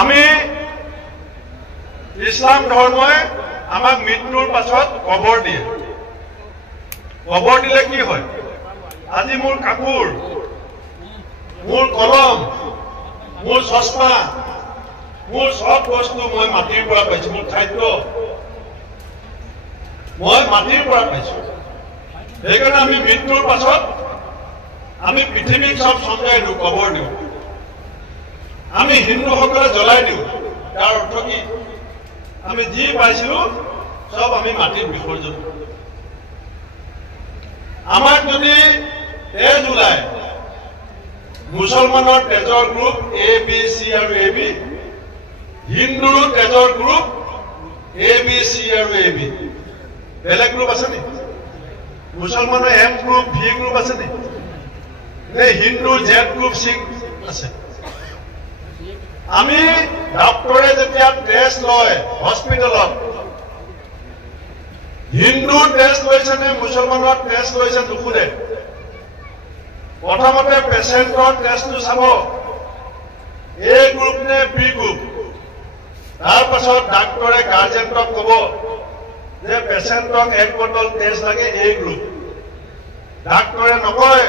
আমি ইছলাম ধৰ্মই আমাক মৃত্যুৰ পাছত কবৰ দিয়ে। কবৰ দিলে কি হয়? আজি মোৰ কাপোৰ, মোৰ কলম, মোৰ চশমা, মোৰ সব বস্তু মই মাটিৰ পৰা পাইছো। মোৰ খাদ্য মই মাটিৰ পৰা পাইছো। সেইকাৰণে আমি মৃত্যুৰ পাছত আমি পৃথিৱীক সব চঞ্জাই দিওঁ, কবৰ দিওঁ। আমি হিন্দুসকলে জ্বলাই দিওঁ। তাৰ অৰ্থ কি? আমি যি পাইছিলো সব আমি মাটিত বিসৰ্জন দিওঁ। আমাক যদি তেজ ওলায়, মুছলমানৰ তেজৰ গ্ৰুপ এ বি চি আৰু এ বি, হিন্দুৰো তেজৰ গ্ৰুপ এ বি চি আৰু এ বি। বেলেগ গ্ৰুপ আছে নেকি? মুছলমানৰ এম গ্ৰুপ ভি গ্ৰুপ আছে নেকি? হিন্দুৰ জেড গ্ৰুপ চি আছে। আমি ডক্টৰে যেতিয়া টেষ্ট লয় হস্পিটেলত, হিন্দুৰ টেষ্ট লৈছে নে মুছলমানৰ টেষ্ট লৈছে নুসুধে। প্ৰথমতে পেচেণ্টৰ টেষ্টটো চাব, এ গ্ৰুপ নে বি গ্ৰুপ। তাৰ পাছত ডাক্তৰে গাৰ্জেনক ক'ব যে পেচেণ্টক 1 বটল টেষ্ট লাগে এ গ্ৰুপ। ডাক্তৰে নকয়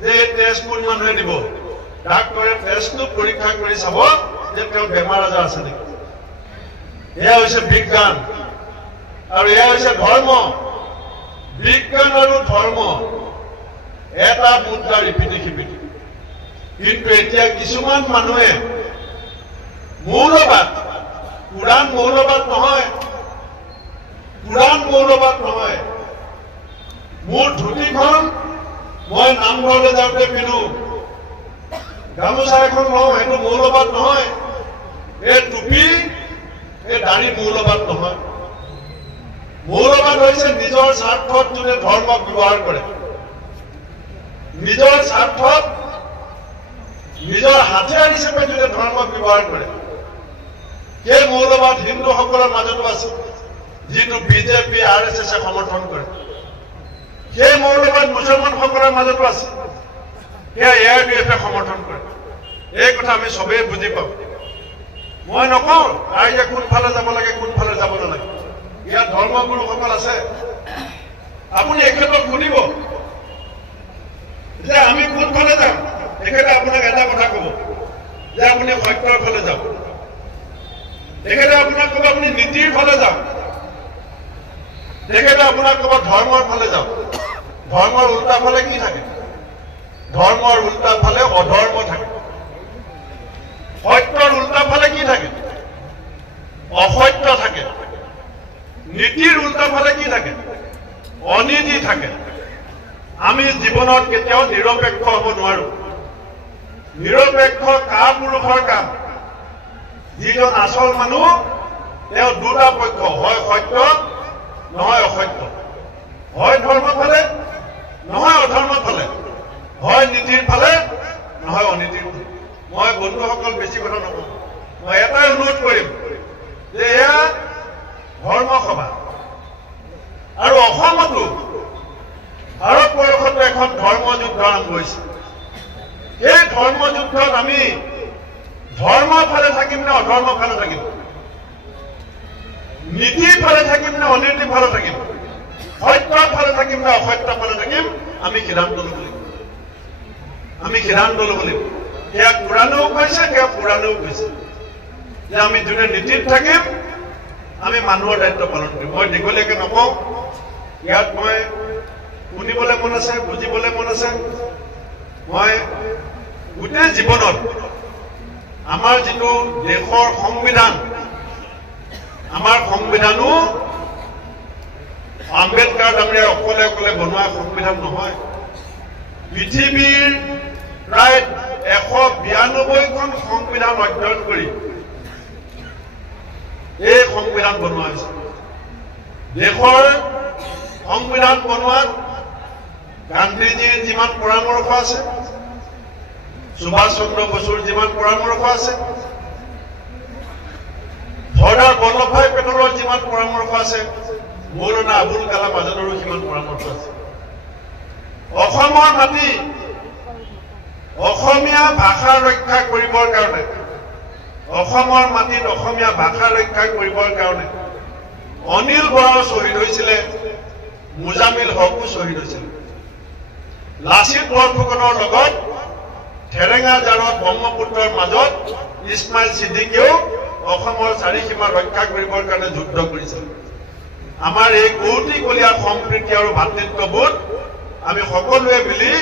যে এই টেষ্ট কোন মানুহে দিব। ডাক্তৰে টেষ্টটো পৰীক্ষা কৰি চাব যে তেওঁৰ বেমাৰ আজাৰ আছে নেকি। এয়া হৈছে বিজ্ঞান আৰু এয়া হৈছে ধৰ্ম। বিজ্ঞান আৰু ধৰ্ম এটা মুদ্ৰাৰ ইপিঠি সিপিঠি। কিন্তু এতিয়া কিছুমান মানুহে মৌলবাদ, কুৰাণ মৌলবাদ নহয়, কুৰাণ মৌলবাদ নহয়। মোৰ ধুতিখন মই নামঘৰলৈ যাওঁতে পিন্ধো, গামোচা এখন লওঁ, সেইটো মৌলবাদ নহয়। এই টুপি, এই দাড়ি মৌলবাদ নহয়। মৌলবাদ হৈছে নিজৰ স্বাৰ্থত যোনে ধৰ্মক ব্যৱহাৰ কৰে, নিজৰ স্বাৰ্থত নিজৰ হাতিয়াৰ হিচাপে যোনে ধৰ্মক ব্যৱহাৰ কৰে। সেই মৌলবাদ হিন্দুসকলৰ মাজতো আছে, যিটো বিজেপি RSS সমৰ্থন কৰে। সেই মৌলবাদ মুছলমানসকলৰ মাজতো আছে, সেয়া ARDF সমৰ্থন কৰে। এই কথা আমি সবেই বুজি পাওঁ। মই নকওঁ ৰাইজে কোনফালে যাব লাগে কোনফালে যাব নালাগে। ইয়াত ধৰ্মগুৰুসকল আছে, আপুনি এখেতক সুধিব যে আমি কোনফালে যাম। তেখেতে আপোনাক এটা কথা ক'ব যে আপুনি সত্যৰ ফালে যাওক। তেখেতে আপোনাক ক'ব আপুনি নীতিৰ ফালে যাওক। তেখেতে আপোনাক ক'ব ধৰ্মৰ ফালে যাওক। ধৰ্মৰ উল্টা ফালে কি থাকে? ধৰ্মৰ উল্টা ফালে অধৰ্ম থাকে। সত্যৰ উল্টা ফালে কি থাকে? অসত্য থাকে। নীতিৰ উল্টা ফালে কি থাকে? অনীতি থাকে। আমি জীৱনত কেতিয়াও নিৰপেক্ষ হ'ব নোৱাৰো। নিৰপেক্ষ কাপুৰুষৰ কাম। যিজন আচল মানুহ তেওঁ দুটা পক্ষ, হয় সত্য নহয় অসত্য, হয় ধৰ্ম ফালে নহয় অধৰ্ম ফালে, হয় নীতিৰ ফালে নহয় অনীতিৰ ফালে। মই বন্ধুসকল বেছি কথা নকওঁ, মই এটাই অনুৰোধ কৰিম যে এয়া ধৰ্ম সভা আৰু অসমতো ভাৰতবৰ্ষতো এখন ধৰ্মযুদ্ধ আৰম্ভ হৈছে। এই ধৰ্মযুদ্ধত আমি ধৰ্ম ফালে থাকিম নে অধৰ্ম ফালে থাকিম? নীতিৰ ফালে থাকিম নে অনীতিৰ ফালে থাকিম? সত্যৰ ফালে থাকিম নে অসত্যৰ ফালে থাকিম? আমি সিদ্ধান্ত ল'ব লাগিব। আমি সিদ্ধান্ত ল'ব লাগিব। সেয়া কুৰাণেও কৈছে, সেয়া পুৰাণেও কৈছে যে আমি যোনে নীতিত থাকিম, আমি মানুহৰ দায়িত্ব পালন কৰিম। মই দীঘলীয়াকে নকওঁ, ইয়াত মই শুনিবলৈ মন আছে, বুজিবলৈ মন আছে। মই গোটেই জীৱনত আমাৰ যিটো দেশৰ সংবিধান, আমাৰ সংবিধানো আম্বেদকাৰ ডাঙৰীয়াই অকলে অকলে বনোৱা সংবিধান নহয়। পৃথিৱীৰ প্ৰায় 192খন সংবিধান অধ্যয়ন কৰি এই সংবিধান বনোৱা হৈছে। দেশৰ সংবিধান বনোৱাত গান্ধীজীৰ যিমান পৰামৰ্শ আছে, সুভাষ চন্দ্ৰ বসুৰ যিমান পৰামৰ্শ আছে, চৰ্দাৰ বল্লভভাই পেটেলৰ যিমান পৰামৰ্শ আছে, মৌলানা আবুল কালাম আজাদৰো সিমান পৰামৰ্শ আছে। অসমৰ মাটি অসমীয়া ভাষা ৰক্ষা কৰিবৰ কাৰণে, অসমৰ মাটিত অসমীয়া ভাষা ৰক্ষা কৰিবৰ কাৰণে অনিল বৰাও শ্বহীদ হৈছিলে, মুজামিল হকো শ্বহীদ হৈছিল। লাচিত বৰফুকনৰ লগত ঠেৰেঙা জাৰত ব্ৰহ্মপুত্ৰৰ মাজত ইছমাইল ছিদ্দিকেও অসমৰ চাৰিসীমা ৰক্ষা কৰিবৰ কাৰণে যুদ্ধ কৰিছিল। আমাৰ এই কৌটিকলীয়া সম্প্ৰীতি আৰু ভাতৃত্ববোধ আমি সকলোৱে মিলি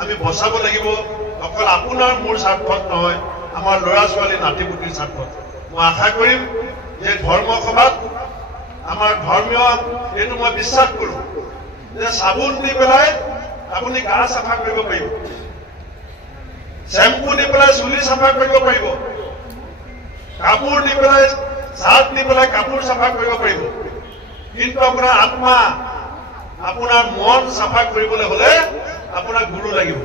আমি বচাব লাগিব। অকল আপোনাৰ মোৰ স্বাৰ্থত নহয়, আমাৰ ল'ৰা ছোৱালী নাতিপুতিৰ স্বাৰ্থত। মই আশা কৰিম যে ধৰ্ম সভাত আমাৰ ধৰ্মীয় এইটো মই বিশ্বাস কৰোঁ যে চাবোন দি পেলাই আপুনি গা চাফা কৰিব পাৰিব, শ্বেম্পু দি পেলাই চুলি চাফা কৰিব পাৰিব, কাপোৰ দি পেলাই চাৰ্ট দি পেলাই কাপোৰ চাফা কৰিব পাৰিব, কিন্তু আপোনাৰ আত্মা, আপোনাৰ মন চাফা কৰিবলৈ হলে আপোনাক গুৰু লাগিব।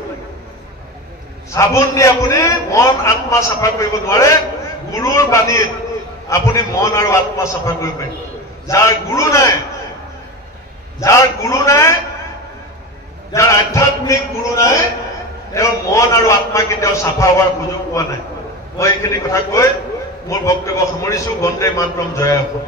চাবোন দি আপুনি মন আত্মা চাফা কৰিব নোৱাৰে, গুৰুৰ বাণীত আপুনি মন আৰু আত্মা চাফা কৰিব পাৰিব। যাৰ গুৰু নাই, যাৰ আধ্যাত্মিক গুৰু নাই, তেওঁৰ মন আৰু আত্মা কেতিয়াও চাফা হোৱাৰ সুযোগ পোৱা নাই। মই এইখিনি কথা কৈ মোৰ বক্তব্য সামৰিছো। বন্দে মাতৰম, জয় অসম।